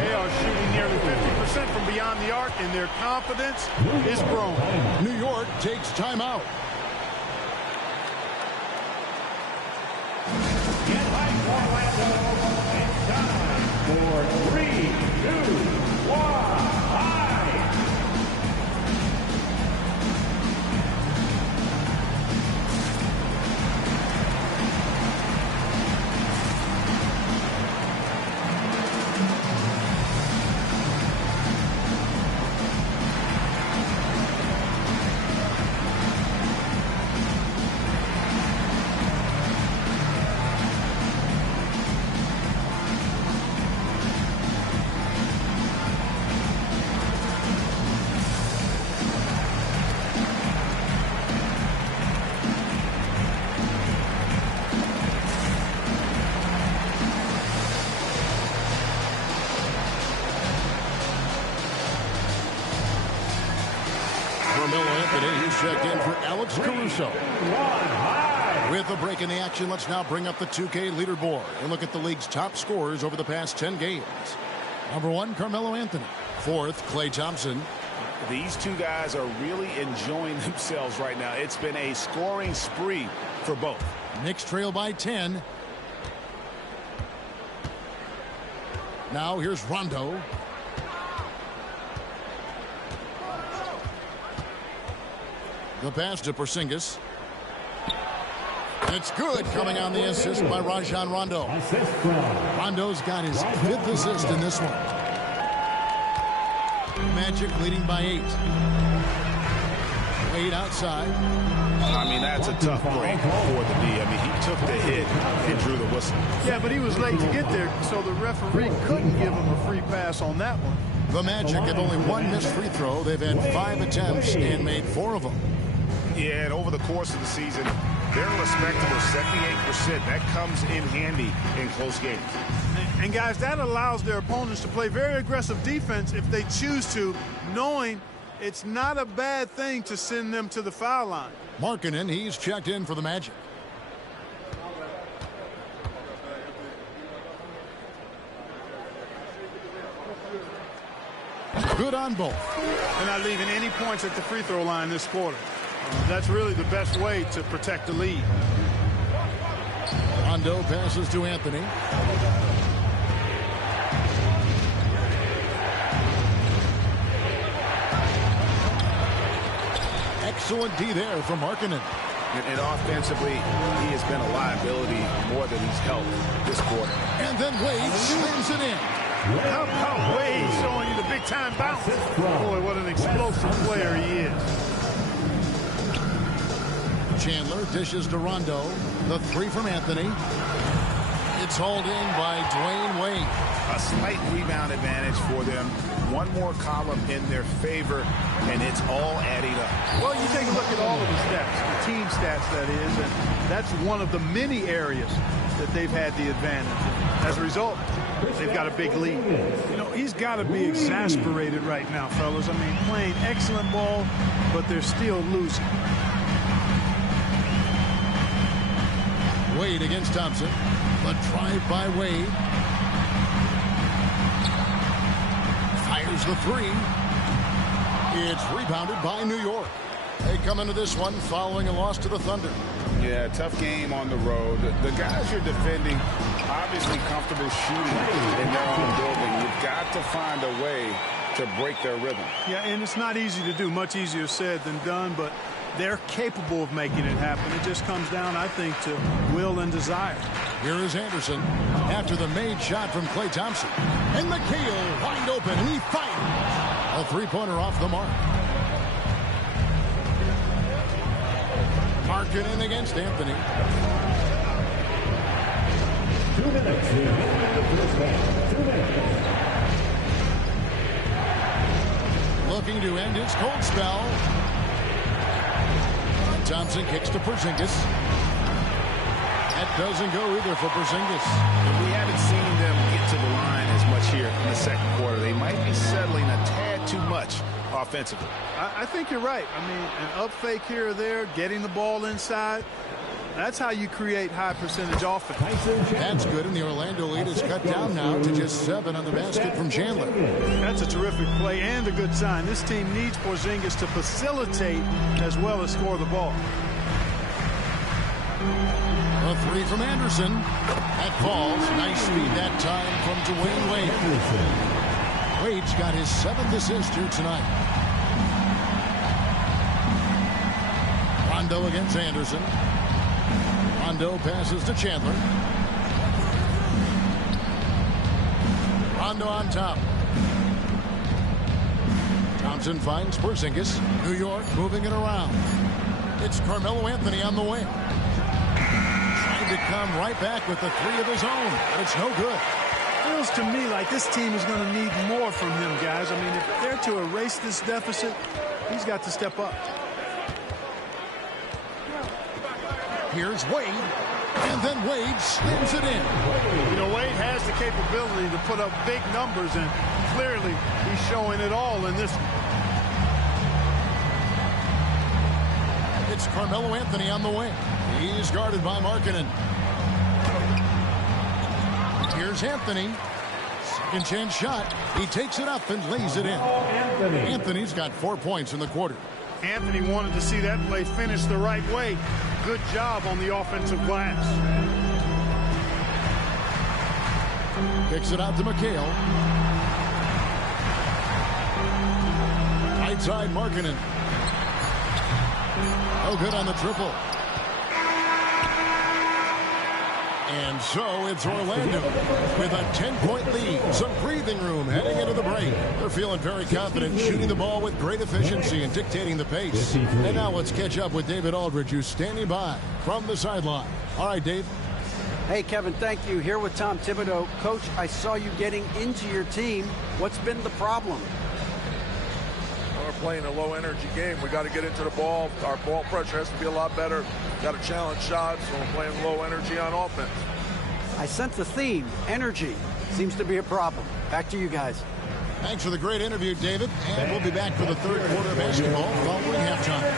They are shooting nearly 50% from beyond the arc, and their confidence is growing. New York takes timeout. Get back, Orlando. It's time for 3, 2, 1. Carmelo Anthony, he's checked in for Alex Caruso. With a break in the action, let's now bring up the 2K leaderboard and look at the league's top scorers over the past 10 games. Number 1, Carmelo Anthony. 4th, Klay Thompson. These two guys are really enjoying themselves right now. It's been a scoring spree for both. Knicks trail by 10. Now here's Rondo. The pass to Porzingis. It's good, coming on the assist by Rajon Rondo. Rondo's got his 5th assist in this one. Magic leading by 8. Wade outside. I mean, that's a tough break for the D. I mean, he took the hit and drew the whistle. Yeah, but he was late to get there, so the referee couldn't give him a free pass on that one. The Magic have only 1 missed free throw. They've had 5 attempts and made 4 of them. Yeah, and over the course of the season, they're a respectable 78%. That comes in handy in close games. And guys, that allows their opponents to play very aggressive defense if they choose to, knowing it's not a bad thing to send them to the foul line. Markkanen, he's checked in for the Magic. good on both. They're not leaving any points at the free throw line this quarter. That's really the best way to protect the lead. Rondo passes to Anthony. Excellent D there from Markkanen. And offensively, he has been a liability more than he's helped this quarter. And then Wade slams it in. How about Wade showing you the big-time bounce? Boy, what an explosive player he is. Chandler dishes to Rondo. The three from Anthony. It's hauled in by Dwyane Wade. A slight rebound advantage for them. One more column in their favor, and it's all adding up. Well, you take a look at all of the stats, the team stats, that is, and that's one of the many areas that they've had the advantage. As a result, they've got a big lead. You know, he's got to be exasperated right now, fellas. I mean, playing excellent ball, but they're still losing. Wade against Thompson. The drive by Wade. Fires the three. It's rebounded by New York. They come into this one following a loss to the Thunder. Yeah, tough game on the road. The guys you're defending obviously comfortable shooting in their own building. You've got to find a way to break their rhythm. Yeah, and it's not easy to do. Much easier said than done, but they're capable of making it happen. It just comes down, I think, to will and desire. Here is Anderson after the made shot from Klay Thompson. And McHale wide open, and he fires. A three-pointer off the mark. Markkanen against Anthony. 2 minutes remaining in the first half. 2 minutes. Looking to end his cold spell. Thompson kicks to Porzingis. That doesn't go either for Porzingis. And we haven't seen them get to the line as much here in the second quarter. They might be settling a tad too much offensively. I think you're right. I mean, an up fake here or there, getting the ball inside, that's how you create high percentage offense. That's good, and the Orlando lead is cut down now to just 7 on the basket from Chandler. That's a terrific play and a good sign. This team needs Porzingis to facilitate as well as score the ball. A three from Anderson. That falls. Nice speed that time from Dwyane Wade. Wade's got his 7th assist here tonight. Rondo against Anderson. Rondo passes to Chandler. Rondo on top. Thompson finds Porzingis. New York moving it around. It's Carmelo Anthony on the wing. Trying to come right back with the three of his own, but it's no good. Feels to me like this team is going to need more from him, guys. I mean, if they're to erase this deficit, he's got to step up. Here's Wade, and then Wade slams it in. You know, Wade has the capability to put up big numbers, and clearly he's showing it all in this. It's Carmelo Anthony on the wing. He's guarded by Markkanen. Here's Anthony. Second chance shot. He takes it up and lays it in. Anthony's got 4 points in the quarter. Anthony wanted to see that play finish the right way. Good job on the offensive glass. Kicks it out to McHale. Right side Markkanen. No good on the triple. And so it's Orlando with a 10-point lead. Some breathing room heading into the break. They're feeling very confident, shooting the ball with great efficiency and dictating the pace. And now let's catch up with David Aldridge, who's standing by from the sideline. All right, Dave. Hey, Kevin, thank you. Here with Tom Thibodeau. Coach, I saw you getting into your team. What's been the problem? We're playing a low-energy game. We got to get into the ball. Our ball pressure has to be a lot better. Got to challenge shots, so we're playing low energy on offense. I sense a theme. Energy seems to be a problem. Back to you guys. Thanks for the great interview, David. And we'll be back for the third quarter of basketball following halftime.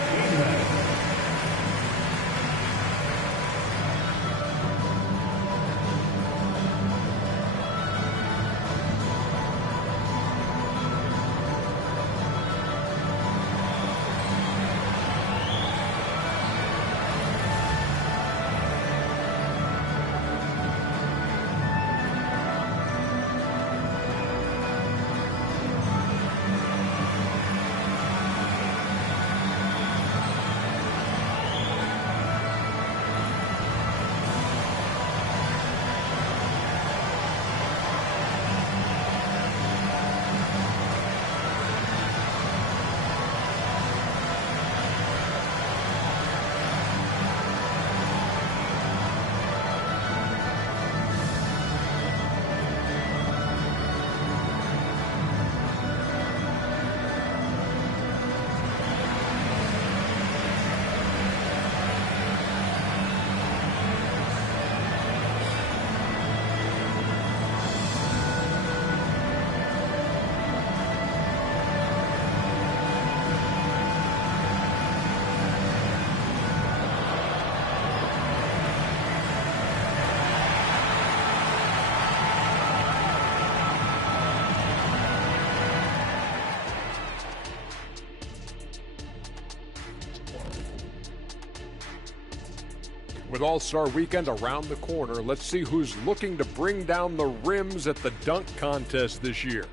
With All-Star Weekend around the corner, let's see who's looking to bring down the rims at the dunk contest this year.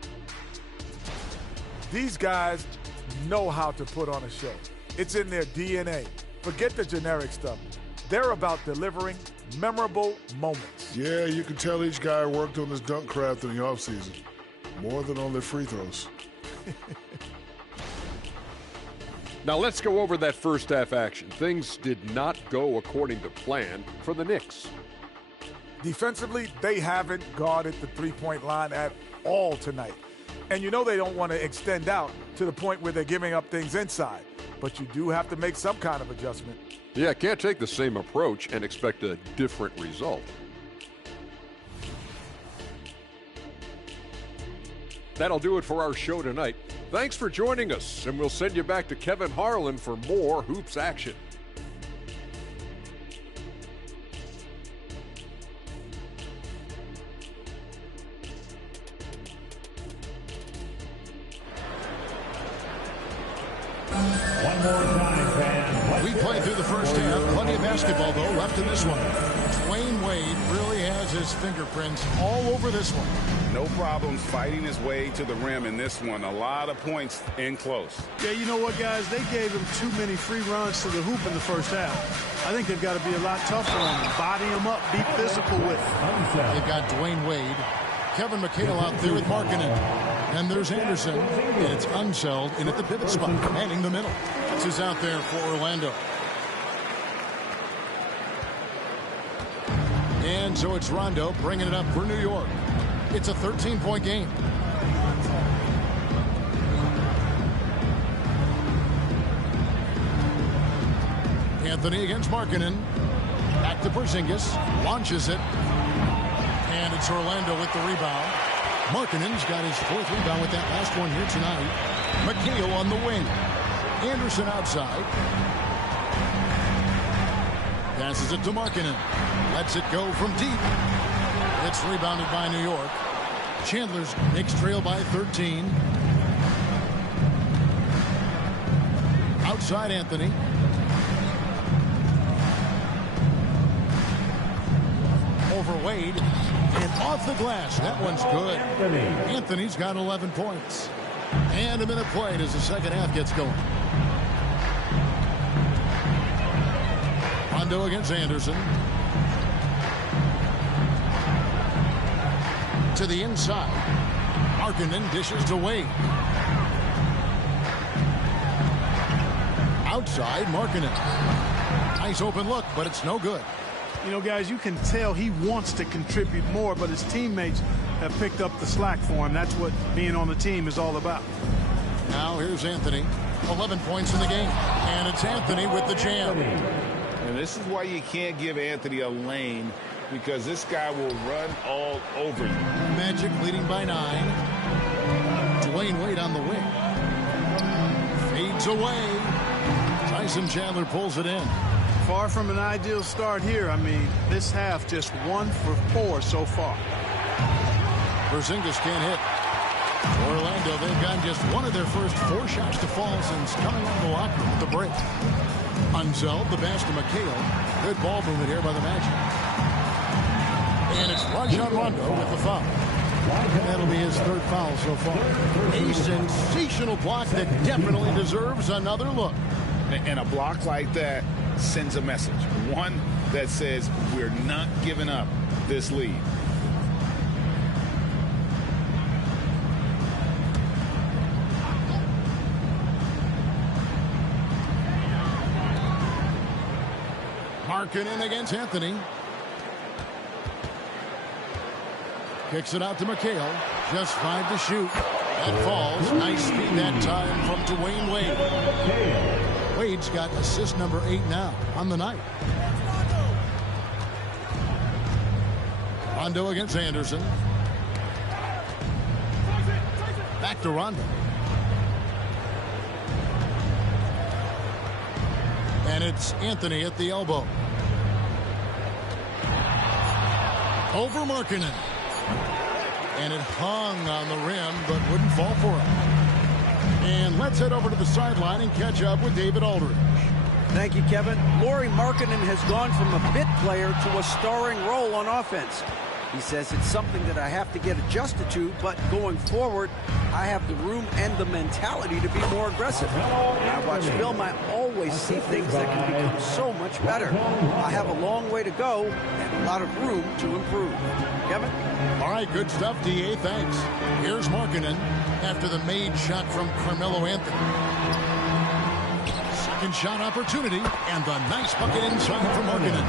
These guys know how to put on a show. It's in their DNA. Forget the generic stuff. They're about delivering memorable moments. Yeah, you can tell each guy worked on his dunk craft in the offseason. More than on their free throws. Now let's go over that first half action. Things did not go according to plan for the Knicks. Defensively, they haven't guarded the three-point line at all tonight. And you know they don't want to extend out to the point where they're giving up things inside. But you do have to make some kind of adjustment. Yeah, can't take the same approach and expect a different result. That'll do it for our show tonight. Thanks for joining us, and we'll send you back to Kevin Harlan for more hoops action. One more time, fans. We played through the first half. Plenty of basketball, though, left in this one. Dwyane Wade really has his fingerprints all over this one. No problems fighting his way to the rim in this one. A lot of points in close. Yeah, you know what, guys? They gave him too many free runs to the hoop in the first half. I think they've got to be a lot tougher on him. Body him up, be physical with him. They've got Dwyane Wade, Kevin McHale out there with Markkanen. And there's Anderson, and it's Unseld in at the pivot spot, manning the middle. This is out there for Orlando. And so it's Rondo bringing it up for New York. It's a 13-point game. Anthony against Markkanen. Back to Porzingis. Launches it. And it's Orlando with the rebound. Markkanen's got his fourth rebound with that last one here tonight. McHale on the wing. Anderson outside. Passes it to Markkanen. Lets it go from deep. It's rebounded by New York. Chandler's Knicks trail by 13. Outside Anthony. Over Wade. And off the glass. That one's good. Anthony's got 11 points. And a minute played as the second half gets going. Rondo against Anderson. To the inside. Markkanen dishes to Wade. Outside, Markkanen. Nice open look, but it's no good. You know, guys, you can tell he wants to contribute more, but his teammates have picked up the slack for him. That's what being on the team is all about. Now here's Anthony. 11 points in the game. And it's Anthony with the jam. And this is why you can't give Anthony a lane, because this guy will run all over you. Magic leading by 9. Dwyane Wade on the wing. Fades away. Tyson Chandler pulls it in. Far from an ideal start here. I mean, this half just 1 for 4 so far. Porzingis can't hit. Orlando, they've gotten just one of their first 4 shots to fall since coming on the locker room at the break. Unseld, the pass to McHale. Good ball movement here by the Magic. And it's Rajon Rondo with the foul. That'll be his 3rd foul so far. A sensational block that definitely deserves another look. And a block like that sends a message. One that says we're not giving up this lead. Markkanen against Anthony. Kicks it out to McHale. Just 5 to shoot. That falls. Nice speed that time from Dwyane Wade. Wade's got assist number 8 now on the night. Rondo against Anderson. Back to Rondo. And it's Anthony at the elbow. Over Markkanen. And it hung on the rim, but wouldn't fall for him. And let's head over to the sideline and catch up with David Aldridge. Thank you, Kevin. Lauri Markkanen has gone from a bit player to a starring role on offense. He says it's something that I have to get adjusted to, but going forward, I have the room and the mentality to be more aggressive. When I watch film, I always see things that can become so much better. I have a long way to go and a lot of room to improve. Kevin? All right, good stuff, D.A. Thanks. Here's Markkanen after the made shot from Carmelo Anthony. Second shot opportunity, and the nice bucket inside for Markkanen.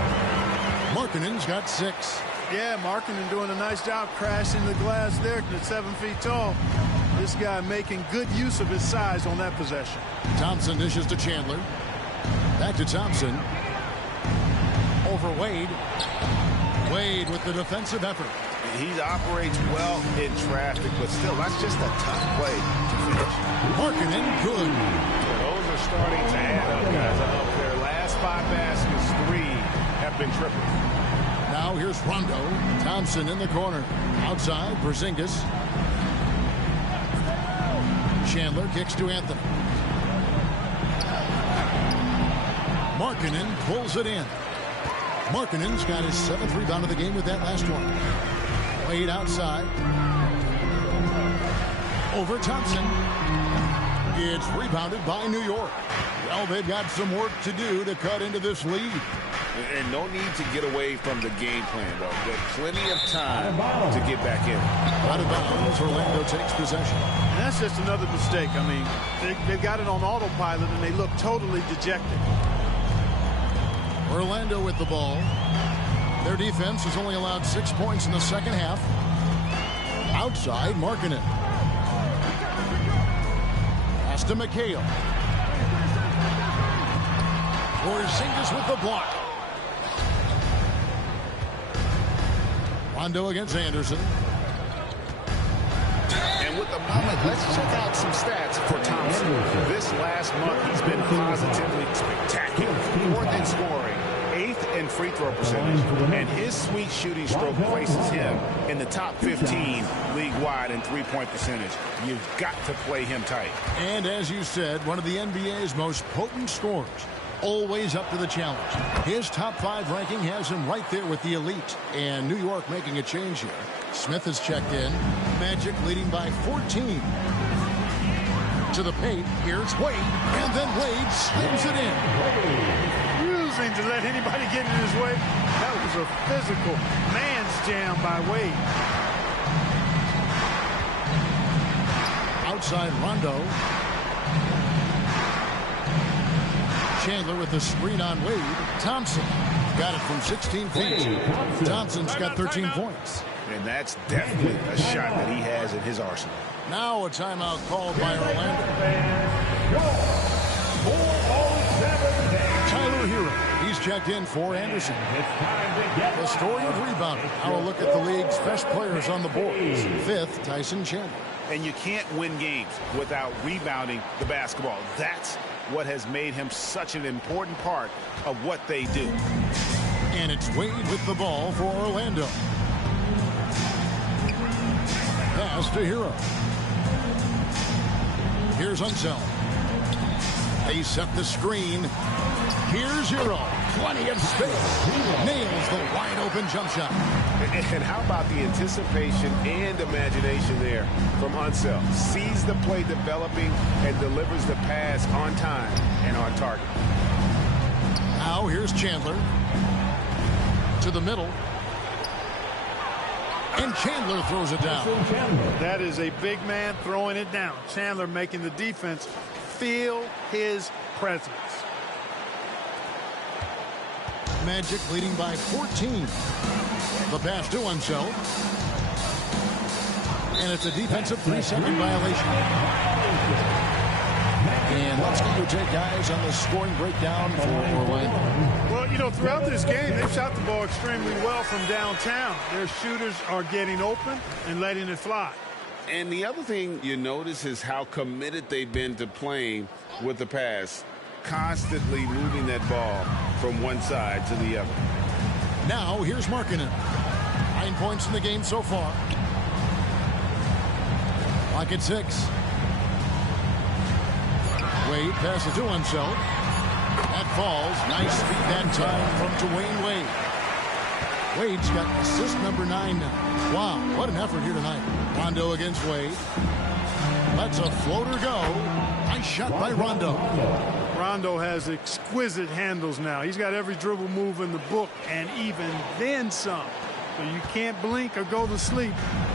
Markkanen's got 6. Yeah, Markkanen doing a nice job crashing the glass there at 7 feet tall. This guy making good use of his size on that possession. Thompson dishes to Chandler. Back to Thompson. Over Wade. Wade with the defensive effort. He operates well in traffic, but still, that's just a tough play to finish. Markkanen, good. Those are starting to add up, guys. I hope their last 5 baskets, 3 have been triple. Now here's Rondo. Thompson in the corner. Outside, Porzingis. Chandler kicks to Anthony. Markkanen pulls it in. Markkanen's got his 7th rebound of the game with that last one. Wade outside. Over Thompson. It's rebounded by New York. Well, they've got some work to do to cut into this lead. And no need to get away from the game plan, though. But plenty of time to get back in. Out of bounds, Orlando takes possession. And that's just another mistake. I mean, they've got it on autopilot, and they look totally dejected. Orlando with the ball. Their defense has only allowed 6 points in the second half. Outside, Markkanen. Pass to McHale. Porzingis with the block. Rondo against Anderson. And with the moment, let's check out some stats for Thompson. This last month, he's been positively spectacular. 4th in scoring, 8th in free throw percentage, and his sweet shooting stroke places him in the top 15 league-wide in three-point percentage. You've got to play him tight. And as you said, one of the NBA's most potent scorers. Always up to the challenge. His top 5 ranking has him right there with the elite. And New York making a change here. Smith has checked in. Magic leading by 14. To the paint. Here's Wade. And then Wade slams it in. Refusing to let anybody get in his way. That was a physical man's jam by Wade. Outside Rondo. Chandler with the screen on Wade. Thompson got it from 16 feet. Thompson's got 13 points. And that's definitely a shot that he has in his arsenal. Now a timeout called by Orlando. Tyler Hero. He's checked in for Anderson. The story of rebounding. Now a look at the league's best players on the boards. 5th, Tyson Chandler. And you can't win games without rebounding the basketball. That's what has made him such an important part of what they do. And it's Wade with the ball for Orlando. Pass to Hero. Here's Unseld. They set the screen. Here's Hero. Plenty of space. Nails the wide open jump shot. And how about the anticipation and imagination there from Unseld? Sees the play developing and delivers the pass on time and on target. Now here's Chandler. To the middle. And Chandler throws it down. That is a big man throwing it down. Chandler making the defense feel his presence. Magic leading by 14. The pass to Unseld. And it's a defensive 3-second violation. And let's get your take, guys, on the scoring breakdown for Orlando. Well, you know, throughout this game, they've shot the ball extremely well from downtown. Their shooters are getting open and letting it fly. And the other thing you notice is how committed they've been to playing with the pass, constantly moving that ball from one side to the other. Now, here's Markkanen. 9 points in the game so far. Clock at 6. Wade passes to Unseld. That falls. Nice feed that time from Dwyane Wade. Wade's got assist number 9 now. Wow, what an effort here tonight. Rondo against Wade. Lets a floater go. Nice shot by Rondo. Rondo has exquisite handles now. He's got every dribble move in the book, and even then some. So you can't blink or go to sleep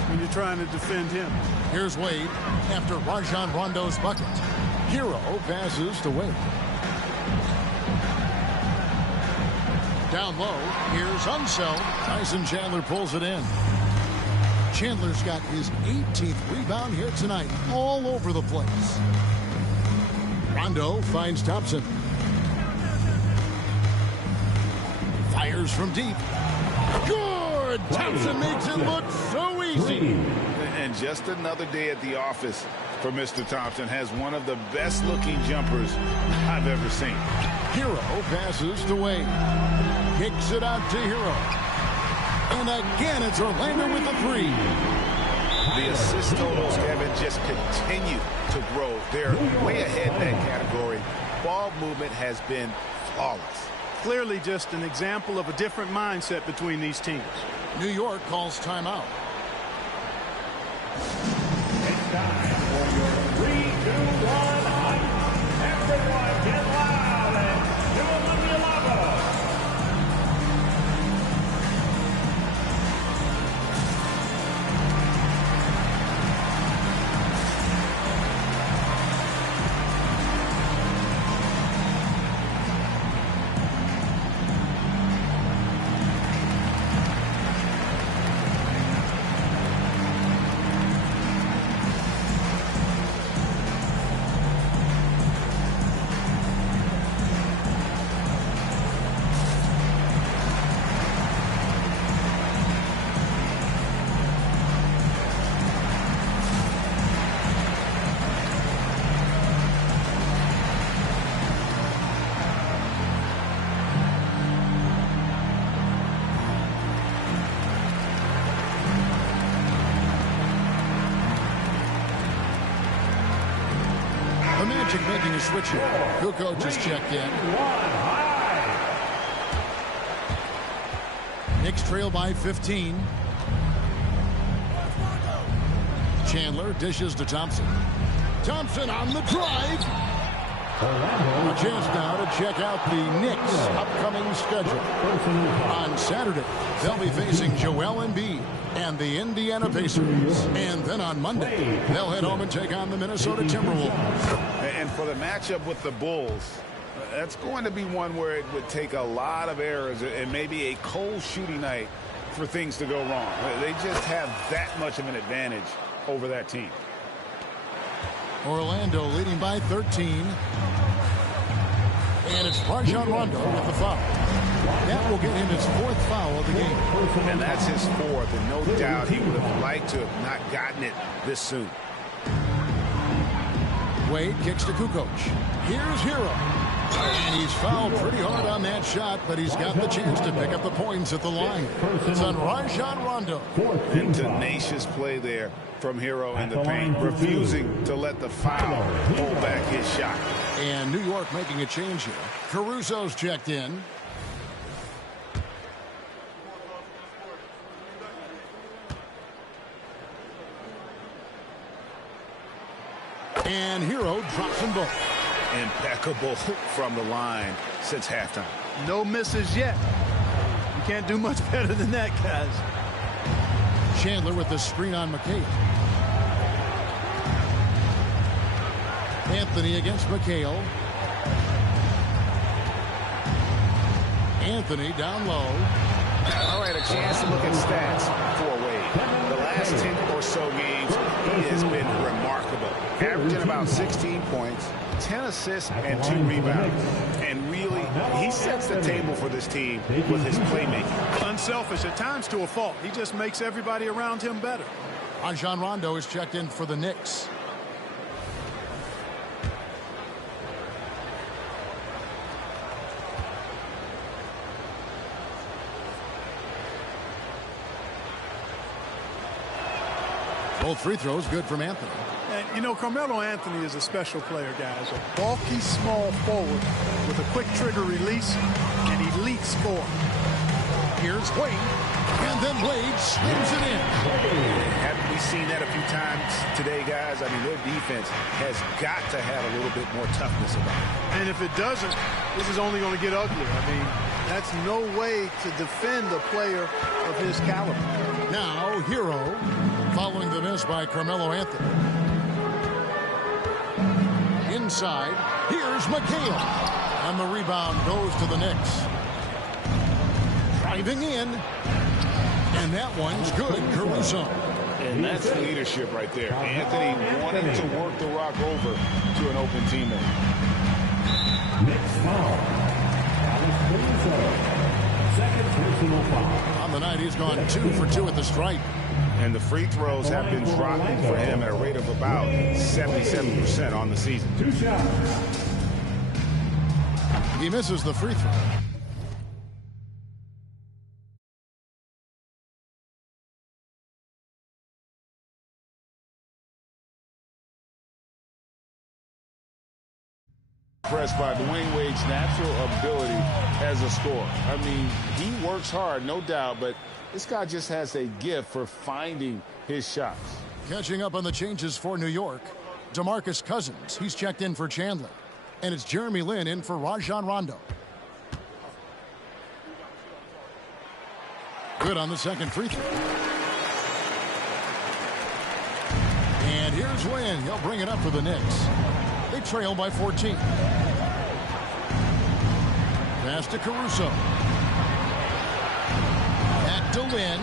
when you're trying to defend him. Here's Wade after Rajon Rondo's bucket. Hero passes to Wade. Down low, here's Unseld. Tyson Chandler pulls it in. Chandler's got his 18th rebound here tonight, all over the place. Rondo finds Thompson. Fires from deep. Good! Thompson makes it look so easy. And just another day at the office for Mr. Thompson. Has one of the best looking jumpers I've ever seen. Hero passes to Wade. Kicks it out to Hero. And again, it's Orlando with the 3. The assist totals, Kevin, just continue to grow. They're way ahead in that category. Ball movement has been flawless. Clearly just an example of a different mindset between these teams. New York calls timeout. It's time for your 3, 2, 1 hype. Everyone get loud and do a Olympic logo. Making a switch here. Kukoc just checked in. Knicks trail by 15. Chandler dishes to Thompson. Thompson on the drive. A chance now to check out the Knicks' upcoming schedule. On Saturday, they'll be facing Joel Embiid and the Indiana Pacers. And then on Monday, they'll head home and take on the Minnesota Timberwolves. And for the matchup with the Bulls, that's going to be one where it would take a lot of errors and maybe a cold shooting night for things to go wrong. They just have that much of an advantage over that team. Orlando leading by 13. And it's Rajon Rondo with the foul. That will get him his 4th foul of the game. And that's his 4th, and no doubt he would have liked to have not gotten it this soon. Wade kicks to Kukoc. Here's Hero. And he's fouled pretty hard on that shot, but he's got the chance to pick up the points at the line. It's on Rajon Rondo. And tenacious play there from Hero in the paint, refusing to let the foul hold back his shot. And New York making a change here. Caruso's checked in. And Hero drops them both. Impeccable from the line since halftime. No misses yet. You can't do much better than that, guys. Chandler with the screen on McHale. Anthony against McHale. Anthony down low. All right, a chance to look at stats for Wade. The last 10 or so games, he has been remarkable. Averaging about 16 points, 10 assists, and 2 rebounds. And really, he sets the table for this team with his playmaking. Unselfish at times to a fault. He just makes everybody around him better. Rajon Rondo is checked in for the Knicks. Both free throws good from Anthony. You know, Carmelo Anthony is a special player, guys. A bulky, small forward with a quick trigger release and elite score. Here's Wade, and then Wade slams it in. Haven't we seen that a few times today, guys? I mean, their defense has got to have a little bit more toughness about it. And if it doesn't, this is only going to get uglier. I mean, that's no way to defend a player of his caliber. Now, Hero, following the miss by Carmelo Anthony. Inside, here's McHale. And the rebound goes to the Knicks. Driving in. And that one's good, Caruso. And that's leadership right there. Anthony wanting to work the rock over to an open teammate. Next foul. Second personal foul. On the night, he's gone 2 for 2 at the stripe. And the free throws have been dropping for him at a rate of about 77% on the season. 2 shots. He misses the free throw. Impressed by Dwyane Wade's natural ability as a scorer. I mean, he works hard, no doubt, but this guy just has a gift for finding his shots. Catching up on the changes for New York, DeMarcus Cousins, he's checked in for Chandler. And it's Jeremy Lin in for Rajon Rondo. Good on the second free throw. And here's Wynn. He'll bring it up for the Knicks. They trail by 14. Pass to Caruso. Back to Lin.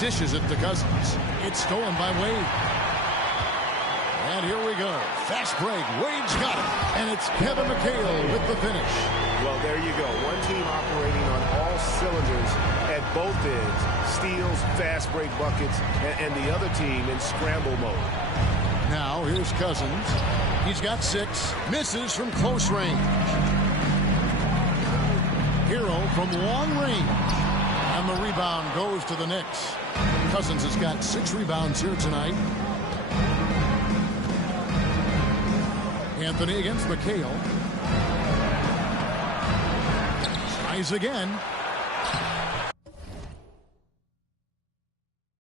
Dishes it to Cousins. It's stolen by Wade. And here we go. Fast break. Wade's got it. And it's Kevin McHale with the finish. Well, there you go. One team operating on all cylinders at both ends. Steals, fast break buckets, and the other team in scramble mode. Now, here's Cousins. He's got 6. Misses from close range. Hero from long range. And the rebound goes to the Knicks. Cousins has got 6 rebounds here tonight. Anthony against McHale. Tries again.